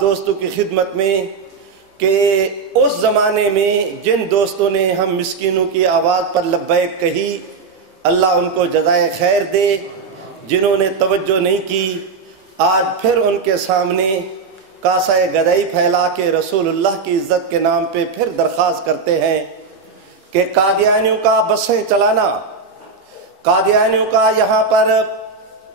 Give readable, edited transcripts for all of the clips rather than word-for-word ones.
दोस्तों की खिदमत में कि उस ज़माने में जिन दोस्तों ने हम मिस्कीनों की आवाज़ पर लब्बैक कही, अल्लाह उनको जज़ाए खैर दे। जिन्होंने तवज्जो नहीं की, आज फिर उनके सामने कासाए गदाई फैला के रसूलुल्लाह की इज़्ज़त के नाम पे फिर दरख्वास्त करते हैं कि कादियानियों का बसें चलाना, कादियानियों का यहाँ पर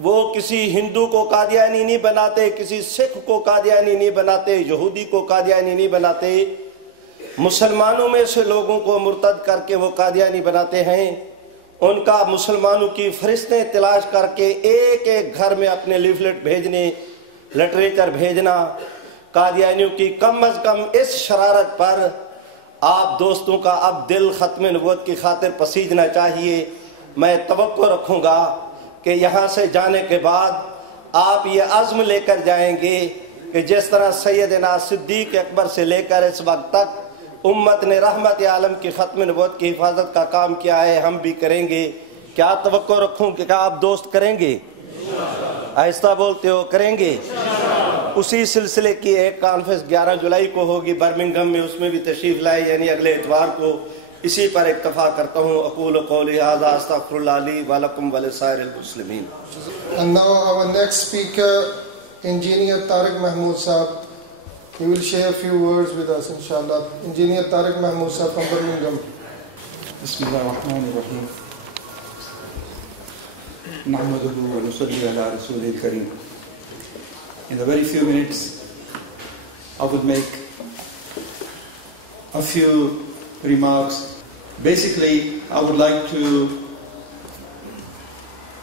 वो किसी हिंदू को कादियानी नहीं बनाते, किसी सिख को कादियानी नहीं बनाते, यहूदी को कादियानी नहीं बनाते, मुसलमानों में से लोगों को मुर्तद करके वो कादियानी बनाते हैं। उनका मुसलमानों की फरिश्ते तलाश करके एक एक घर में अपने लीफलेट भेजने, लिटरेचर भेजना। कादियानियों की कम अज़ कम इस शरारत पर आप दोस्तों का अब दिल ख़त्म नबूवत की खातिर पसीजना चाहिए। मैं तवक्को रखूँगा कि यहाँ से जाने के बाद आप ये अज़्म लेकर जाएंगे कि जिस तरह सैयदना सिद्दीक़ अकबर से लेकर इस वक्त तक उम्मत ने रहमत आलम की ख़त्म नबूवत की हिफाजत का काम किया है, हम भी करेंगे। क्या तवक्को रखूँ कि क्या आप दोस्त करेंगे? आहिस्ता बोलते हो, करेंगे। उसी सिलसिले की एक कॉन्फ्रेंस 11 जुलाई को होगी बर्मिंघम में, उसमें भी तशरीफ़ लाए, यानी अगले इतवार को। इसी पर इक्तफा करता हूँ। अक़ूलु क़ौली हाज़ा अस्तग़फ़िरुल्लाह ली व लकुम व लिसाइरिल मुस्लिमीन। And now our next speaker, Engineer Tariq Mahmood Sahab, he will share a few words with us, inshallah. Engineer Tariq Mahmood Sahab from Birmingham. Bismillahirrahmanirrahim. Nahmaduhu wa nusalli ala rasulil kareem. In a very few minutes, I would make a few remarks. Basically, I would like to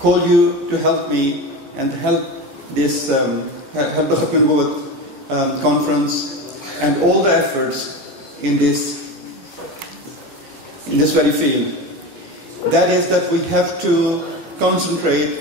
call you to help me and help this help the Khatm Nubuwwat conference and all the efforts in this very field. That is that we have to concentrate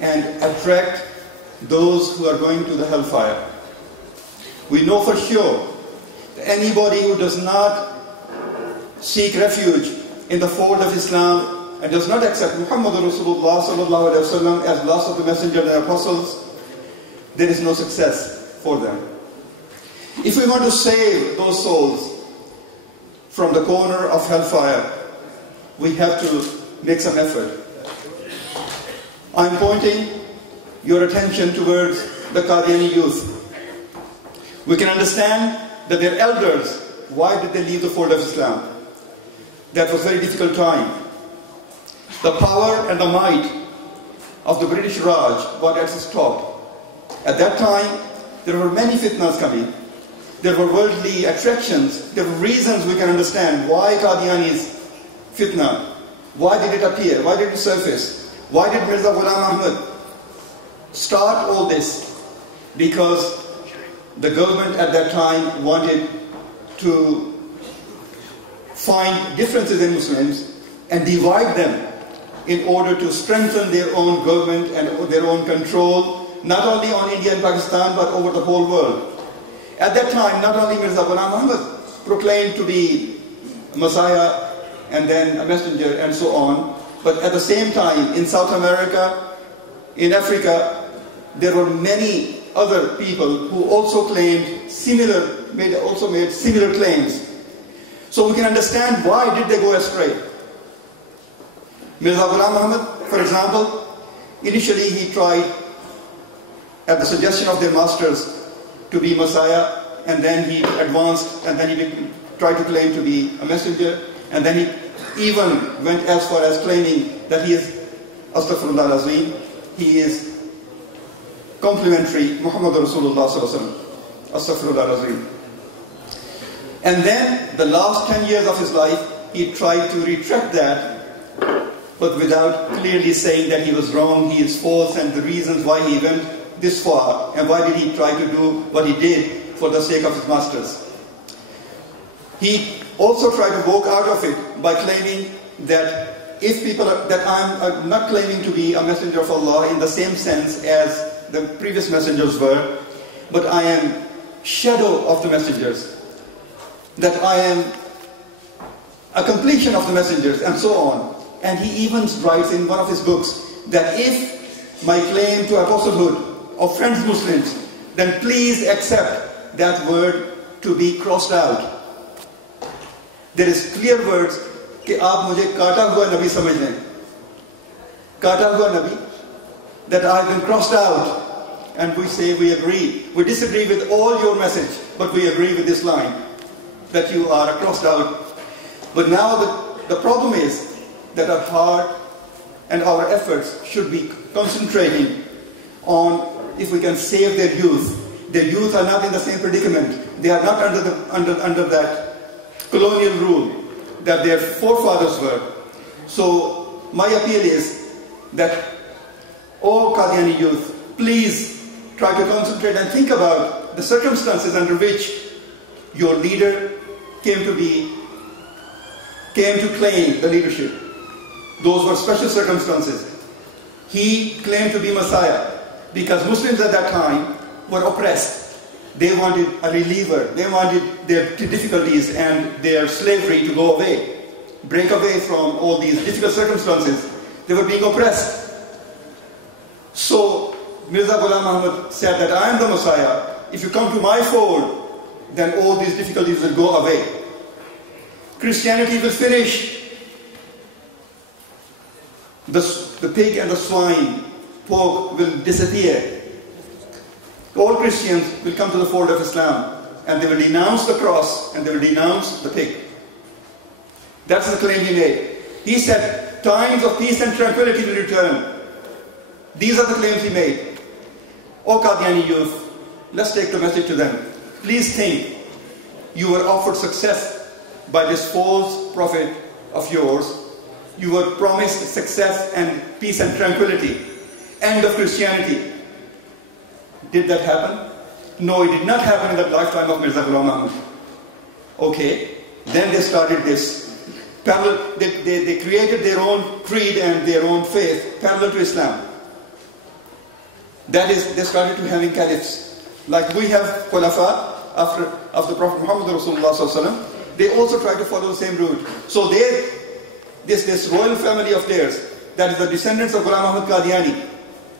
and attract those who are going to the hellfire. We know for sure that anybody who does not seek refuge in the fold of Islam and does not accept Muhammad Rasulullah sallallahu alaihi wasallam as last of the messenger and apostles, there is no success for them. If we want to save those souls from the corner of hellfire, we have to make some effort. I'm pointing your attention towards the Qadiani youth. We can understand that their elders, why did they leave the fold of Islam? That was a very difficult time. The power and the might of the British Raj was at its top. At that time, there were many fitnas coming. There were worldly attractions. There were reasons we can understand why Qadiani's fitna, why did it appear, why did it surface, why did Mirza Ghulam Ahmad start all this? Because the government at that time wanted to find differences in Muslims and divide them in order to strengthen their own government and their own control, not only on India and Pakistan, but over the whole world. At that time, not only Mirza Ghulam Ahmad proclaimed to be Messiah and then a messenger and so on, but at the same time, in South America, in Africa, there were many other people who also claimed made similar claims. So we can understand why did they go astray. Mirza Ghulam Ahmad, for example, initially he tried, at the suggestion of their masters, to be Messiah, and then he advanced, and then he tried to claim to be a messenger, and then he even went as far as claiming that he is Astaghfirullah Azim, he is complimentary Muhammad Rasulullah Sallallahu Alaihi Wasallam, Astaghfirullah Azim. And then the last 10 years of his life, he tried to retract that, but without clearly saying that he was wrong, he is false, and the reasons why he went this far, and why did he try to do what he did for the sake of his masters. He also tried to walk out of it by claiming that if people that I'm not claiming to be a messenger of Allah in the same sense as the previous messengers were, but I am shadow of the messengers, that I am a completion of the messengers, and so on. And he even writes in one of his books that if my claim to apostlehood of friends Muslims then please accept that word to be crossed out. There is clear words कि आप मुझे काटा हुआ नबी समझ लें. काटा हुआ नबी, that I have been crossed out. And we say we agree. We disagree with all your message, but we agree with this line, that you are crossed out. But now the problem is that our heart and our efforts should be concentrating on if we can save their youth. Their youth are not in the same predicament. They are not under that colonial rule that their forefathers were. So my appeal is that all Qadiani youth, please try to concentrate and think about the circumstances under which your leader came to claim the leadership. Those were special circumstances. He claimed to be Messiah because Muslims at that time were oppressed. They wanted a reliever. They wanted their difficulties and their slavery to go away, break away from all these difficult circumstances. They were being oppressed. So Mirza Ghulam Ahmad said that I am the Messiah. If you come to my fold, then all these difficulties will go away. Christianity will finish. The pig and the swine, pork will disappear. All Christians will come to the fold of Islam and they will denounce the cross and they will denounce the pig. That's the claim he made. He said, times of peace and tranquility will return. These are the claims he made. O Qadiani youth, let's take the message to them. Please think, you were offered success by this false prophet of yours. You were promised success and peace and tranquility. End of Christianity. Did that happen? No, it did not happen in the lifetime of Mirza Ghulam Ahmad. Okay, then they started this. They created their own creed and their own faith parallel to Islam. That is, they started to having caliphs. Like we have Khulafa after Prophet Muhammad Rasulullah Sallallahu Alaihi Wasallam. They also try to follow the same route. So this royal family of theirs, that is the descendants of Ghulam Ahmad Qadiani,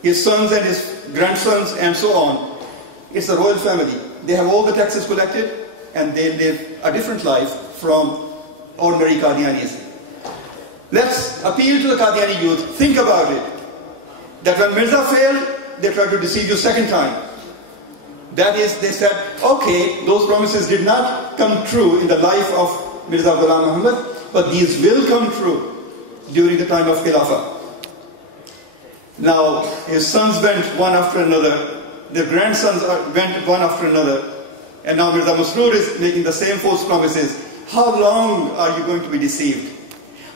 his sons and his grandsons and so on, it's a royal family. They have all the taxes collected and they live a different life from ordinary Qadianis. Let's appeal to the Qadiani youth. Think about it. That when Mirza failed, they tried to deceive you second time. That is, they said, okay, those promises did not come true in the life of Mirza Ghulam Ahmad, but these will come true during the time of Khilafah. Now, his sons went one after another, their grandsons went one after another, and now Mirza Masroor is making the same false promises. How long are you going to be deceived?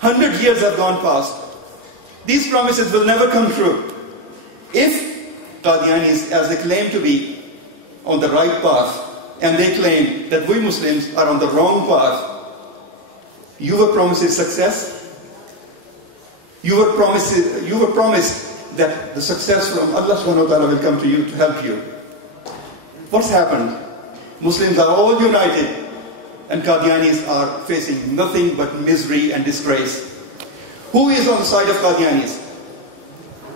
100 years have gone past. These promises will never come true. If Qadianis, as they claim to be, on the right path, and they claim that we Muslims are on the wrong path, you were promised success. You were promised that the success from Allah subhanahu wa ta'ala will come to you to help you. What's happened? Muslims are all united and Qadianis are facing nothing but misery and disgrace. Who is on the side of Qadianis?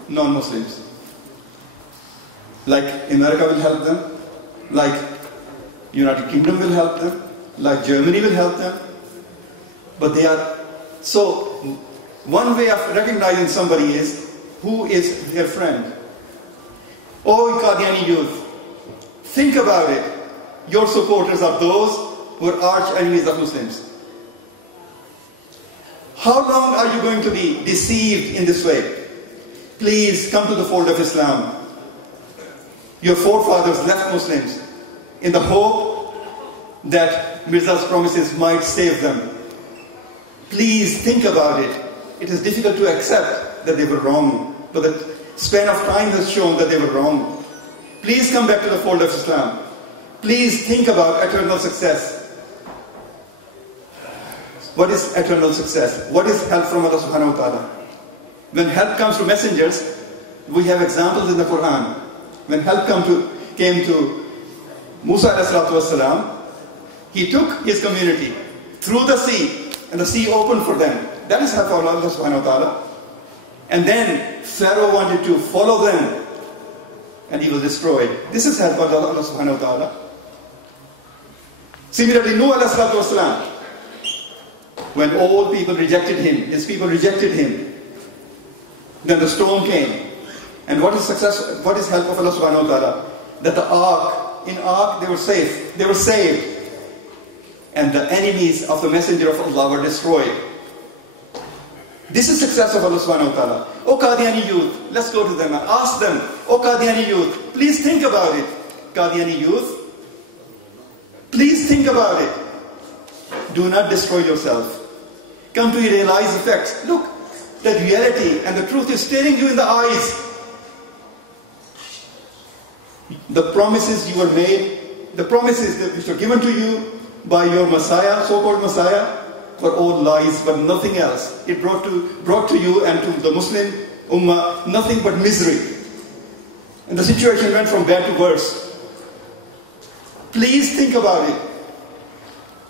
Non-Muslims. Like America will help them, like United Kingdom will help them, like Germany will help them. But they are, so one way of recognizing somebody is, who is their friend? Oh Qadiani youth, think about it. Your supporters are those who are arch enemies of Muslims. How long are you going to be deceived in this way? Please come to the fold of Islam. Your forefathers left Muslims in the hope that Mirza's promises might save them. Please think about it. It is difficult to accept that they were wrong, but the span of time has shown that they were wrong. Please come back to the fold of Islam. Please think about eternal success. What is eternal success? What is help from Allah subhanahu wa ta'ala? When help comes to messengers, we have examples in the Quran. When help came to Musa alayhi salatu wasalam, he took his community through the sea, and the sea opened for them. That is help from Allah subhanahu wa ta'ala. And then Pharaoh wanted to follow them. and he was destroyed. This is help of Allah subhanahu wa ta'ala. Similarly, Nuh alayhi salatu wasalam, when all people rejected him, his people rejected him, then the storm came. And what is success? What is help of Allah subhanahu wa ta'ala? That the ark, in ark they were safe, they were saved. And the enemies of the messenger of Allah were destroyed. This is success of Allah subhanahu wa ta'ala. O Qadiani youth, let's go to them and ask them, O Qadiani youth, please think about it. Qadiani youth, please think about it. Do not destroy yourself. Come to realize the facts. Look, the reality and the truth is staring you in the eyes. The promises you were made, the promises that which were given to you by your Messiah, so-called Messiah, were all lies, but nothing else. It brought to you and to the Muslim Ummah nothing but misery. And the situation went from bad to worse. Please think about it.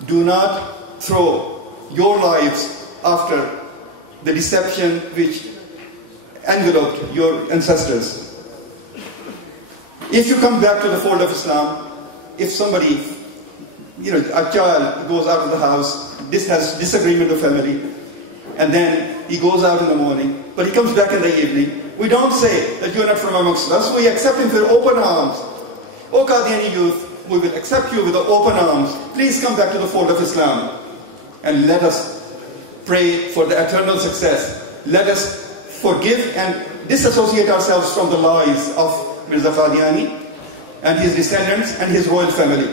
Do not throw your lives after the deception which enveloped your ancestors. If you come back to the fold of Islam, if somebody, a child goes out of the house, this has disagreement of family, and then he goes out in the morning, but he comes back in the evening, we don't say that you are not from amongst us, we accept him with open arms. O Qadiani youth, we will accept you with open arms. Please come back to the fold of Islam, and let us pray for the eternal success. Let us forgive and disassociate ourselves from the lies of Mirza Qadiani and his descendants and his royal family.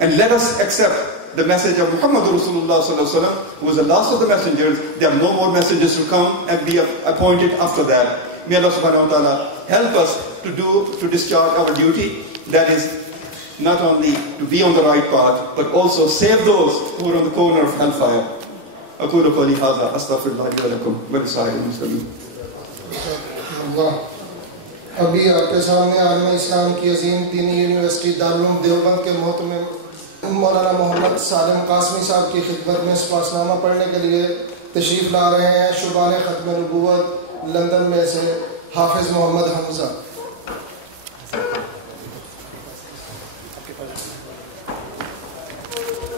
And let us accept the message of Muhammad Rasulullah sallallahu alaihi wasallam, who was the last of the messengers. There are no more messengers to come and be appointed after that. May Allah subhanahu wa ta'ala help us to discharge our duty. That is not only to be on the right path, but also save those who are on the corner of hellfire. أقول قولي هذا أستغفر الله لي ولكم ولسائر المسلمين. ابھی آپ کے سامنے عالم اسلام کی عظیم دینی یونیورسٹی دارالعلوم دیوبند کے محترم مولانا محمد سالم قاسمی صاحب کی خدمت میں سپاس نامہ پڑھنے کے لیے تشریف لا رہے ہیں شبان ختم نبوت لندن میں سے حافظ محمد حمزہ.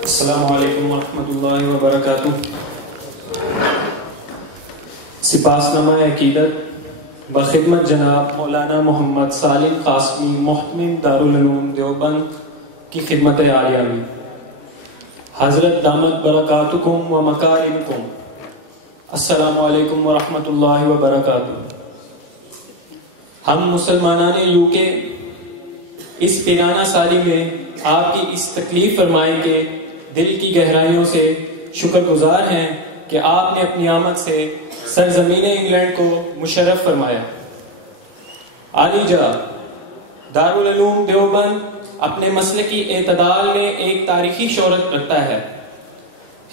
السلام علیکم ورحمۃ اللہ وبرکاتہ. سپاس نامہ عقیدت بخدمت جناب مولانا محمد سالم قاسمی محتمم دارالعلوم دیوبند کی خدمت عالیہ میں. حضرت دامت برکاتکم و مکارمکم. السلام علیکم ورحمۃ اللہ وبرکاتہ. ہم مسلمانان یو کے اس پیرانہ سالی میں آپ کی اس تکلیف فرمائے کے دل کی گہرائیوں سے شکر گزار ہیں کہ آپ نے اپنی آمد سے سرزمین انگلینڈ کو مشرف فرمایا. عالی جا دارالعلوم دیوبند اپنے مسلکی اعتدال میں ایک تاریخی شہرت رکھتا ہے.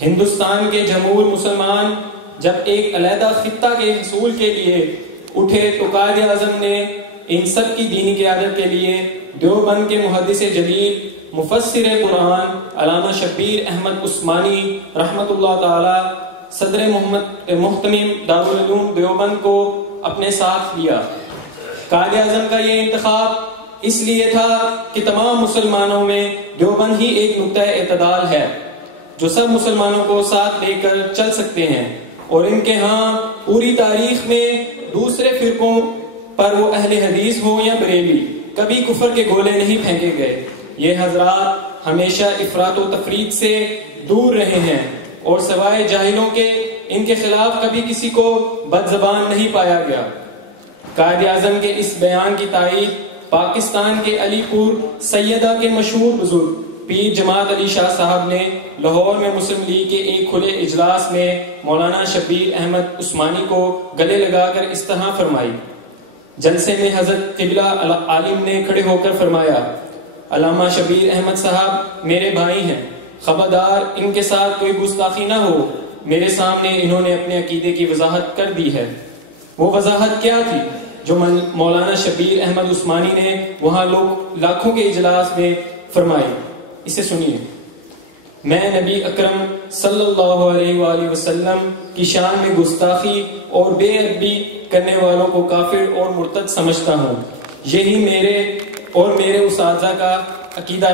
ہندوستان کے جمہور مسلمان جب ایک علیحدہ خطہ کے حصول کے لیے اٹھے تو قائد اعظم نے ان سب کی دینی قیادت کے لیے دیوبند کے محدث جلیل مفسر قرآن علامہ شبیر احمد عثمانی رحمۃ اللہ تعالی صدر محتمم دارالعلوم دیوبند کو اپنے ساتھ لیا. قائد اعظم کا یہ انتخاب اس لیے تھا کہ تمام مسلمانوں میں دیوبند ہی ایک نقطہ اعتدال ہے جو سب مسلمانوں کو ساتھ لے کر چل سکتے ہیں، اور ان کے ہاں پوری تاریخ میں دوسرے فرقوں پر وہ اہل حدیث ہوں یا بریلی کبھی کفر کے گولے نہیں پھینکے گئے. یہ حضرات ہمیشہ افراط و تفریط سے دور رہے ہیں اور سوائے جاہلوں کے ان کے خلاف کبھی کسی کو بد زبان نہیں پایا گیا. قائد اعظم کے اس بیان کی تائید پاکستان کے علی پور سیدہ کے مشہور بزرگ پیر جماعت علی شاہ صاحب نے لاہور میں مسلم لیگ کے ایک کھلے اجلاس میں مولانا شبیر احمد عثمانی کو گلے لگا کر استحاں فرمائی. جلسے میں حضرت قبلہ عالم نے کھڑے ہو کر فرمایا، علامہ شبیر احمد صاحب میرے بھائی ہیں، خبردار ان کے ساتھ کوئی گستاخی نہ ہو. میرے سامنے انہوں نے اپنے عقیدے کی وضاحت کر دی ہے. وہ وضاحت کیا تھی جو مولانا شبیر احمد عثمانی نے وہاں لاکھوں کے اجلاس میں فرمائی؟ اسے سنیے. میں نبی اکرم صلی اللہ علیہ وآلہ وسلم کی شان میں گستاخی اور بے ادبی کرنے والوں کو کافر اور مرتد سمجھتا ہوں. یہی میرے اور میرے اساتذہ کا عقیدہ